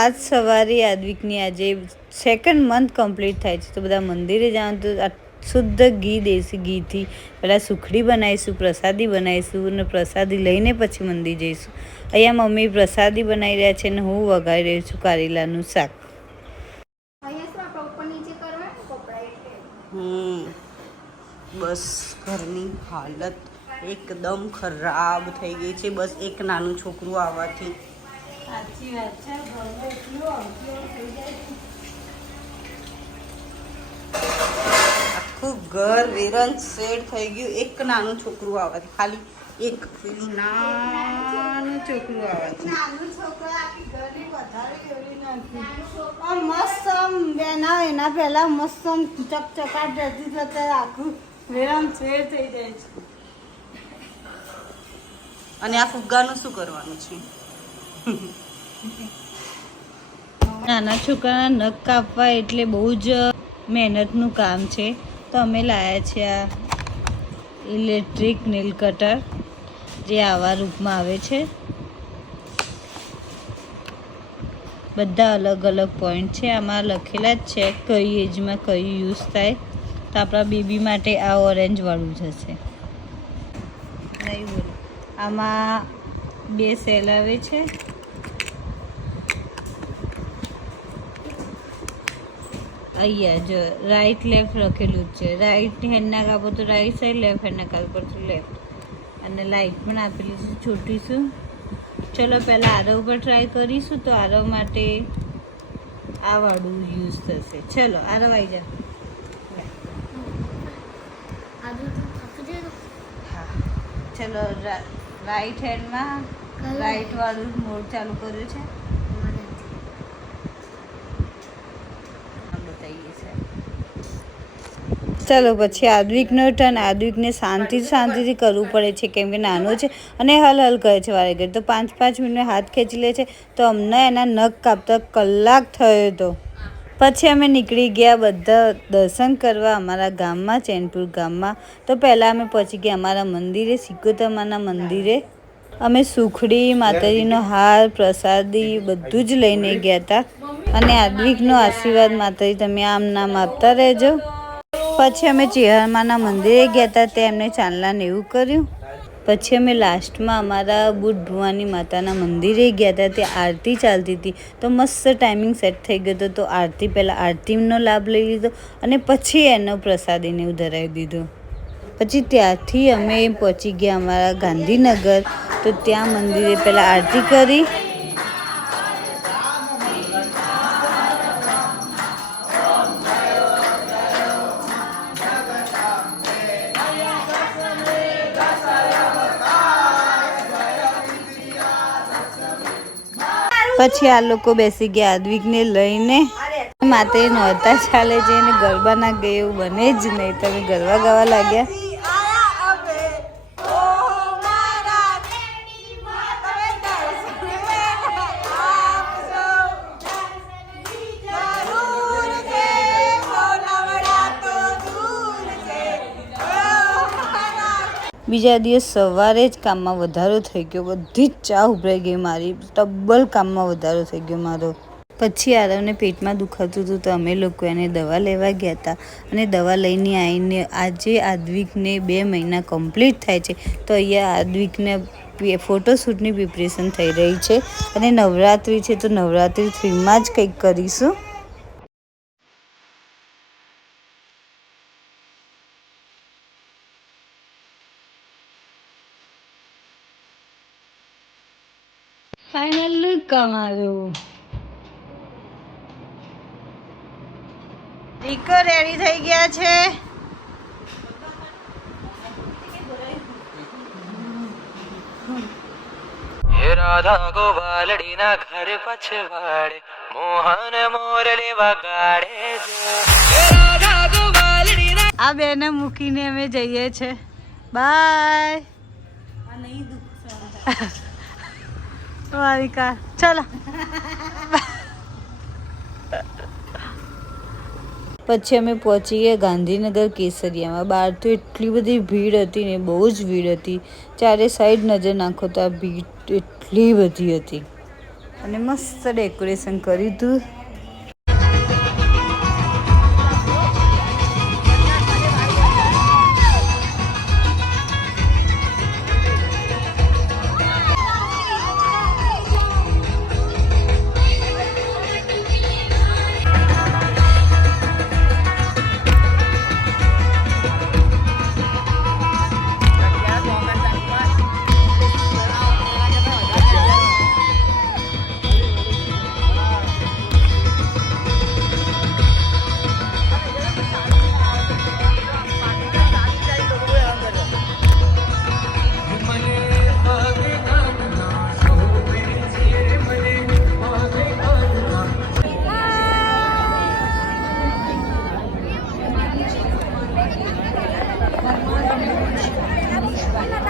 આજ સવારે યાદવિકની આજે સેકન્ડ મંથ કમ્પ્લીટ થાય છે. તો બધા મંદિરે જાઉં તો શુદ્ધ ઘી, દેશી ઘીથી પહેલાં સુખડી બનાવીશું, પ્રસાદી બનાવીશું અને પ્રસાદી લઈને પછી મંદિર જઈશું. અહીંયા મમ્મી પ્રસાદી બનાવી રહ્યા છે અને હું વઘારી રહી છું કારેલાનું શાક. બસ ઘરની હાલત એકદમ ખરાબ થઈ ગઈ છે. બસ એક નાનું છોકરું આવવાથી સાચી વાત છે. આખું ઘર વેરન શેડ થઈ ગયું. એક નાનું છોકરું આવવાથી ખાલી એક નાનું છોકરું આવવાથી નાનું છોકરો આખી ઘરની વધારે એવી નાખી મસ્ત બેના એના પહેલા મસ્ત ચકચકાટ રહેતી તો આખું વેરામ શેર થઈ જાય છે. અને આ ફુગ્ગાનું શું કરવાનું છે? નાના છોકરાના નખ કાપવા એટલે બહુ જ મહેનતનું કામ છે. તો અમે લાયા છે આ ઇલેક્ટ્રિક નીલ કટર, જે આવા રૂપમાં આવે છે. બધા અલગ અલગ પોઈન્ટ છે. આમાં લખેલા જ છે કઈ એજમાં કયું યુઝ થાય. તો આપણા બેબી માટે આ ઓરેન્જવાળું જશે નહીં બોલો આમાં બે સેલ આવે છે. અહીંયા જો રાઈટ લેફ્ટ લખેલું જ છે. રાઈટ હેન્ડના કાપો તો રાઈટ સાઈડ લેફ્ટ હેન્ડના કાપો તો લેફ્ટ અને લાઈટ પણ આપેલી છે છૂટીશું ચલો પહેલાં આરવ પર ટ્રાય કરીશું તો આરવ માટે આ વાળું યુઝ થશે. ચલો આરવ આવી જા. ચલો રાઈટ હેન્ડમાં? રાઈટ વાળું મોડ ચાલુ કર્યું છે મને આમ બતાવીએ છે ચાલો પછી આદ્વિકનો ટર્ન આદ્વિકને શાંતિ શાંતિથી કરવું પડે છે, કેમ કે નાનો છે અને હલ હલ કરે છે વારે ઘડી તો પાંચ પાંચ મિનિટ હાથ ખેંચી લે છે. તો અમને એના નખ કાપતા કલાક થયો હતો. પછી અમે નીકળી ગયા બધા દર્શન કરવા અમારા ગામમાં, ચેનપુર ગામમાં. તો પહેલાં અમે પહોંચી ગયા અમારા મંદિરે, સિકોતમાના મંદિરે. અમે સુખડી, માતાજીનો હાર, પ્રસાદી બધું જ લઈને ગયા હતા. અને આદ્વિકનો આશીર્વાદ માતાજી, તમે આમ નામ આપતા રહેજો. પછી અમે ચેહરમાના મંદિરે ગયા હતા તે એમને ચાંદલાને એવું કર્યું. પછી અમે લાસ્ટમાં અમારા બુટ માતાના મંદિરે ગયા હતા ત્યાં આરતી ચાલતી હતી. તો મસ્ત ટાઈમિંગ સેટ થઈ ગયો હતો, તો આરતી પહેલાં આરતીનો લાભ લઈ લીધો અને પછી એનો પ્રસાદીને એવું ધરાવી દીધો. પછી ત્યાંથી અમે પહોંચી ગયા અમારા ગાંધીનગર. તો ત્યાં મંદિરે પહેલાં આરતી કરી પછી આ લોકો બેસી ગયા આદ્વિકને લઈને. માતે નહોતા ચાલે છે એને ગરબા ગਏ એવું બને જ નહીં. તમે ગરબા ગાવા લાગ્યા. બીજા દિવસ સવારે જ કામમાં વધારો થઈ ગયો. બધી જ ચા ઉભરાઈ ગઈ મારી. તબ્બલ કામમાં વધારો થઈ ગયો મારો. પછી આરવને પેટમાં દુખાતું હતું તો અમે લોકો એને દવા લેવા ગયા હતા. અને દવા લઈને આવીને આજે આદ્વિકને બે મહિના કમ્પ્લીટ થાય છે. તો અહીંયા આદ્વિકને ફોટોશૂટની પ્રિપરેશન થઈ રહી છે. અને નવરાત્રિ છે તો નવરાત્રિ થ્રીમાં જ કંઈક કરીશું. ફાઇનલ લુક અમારું રીકો રેડી થઈ ગયા છે. હે રાધા ગોવાલડીના ઘર પછવાડે મોહન મોરલી વગાડે છે. હે રાધા ગોવાલડીના આ બેને મૂકીને અમે જઈએ છે. બાય વારિકા ચલો પછી અમે પહોંચી ગયા ગાંધીનગર કેસરિયામાં. બહાર તો એટલી બધી ભીડ હતી ને બહુ જ ભીડ હતી. ચારે સાઈડ નજર નાખો તો આ ભીડ એટલી બધી હતી. અને મસ્ત ડેકોરેશન કર્યું હતું.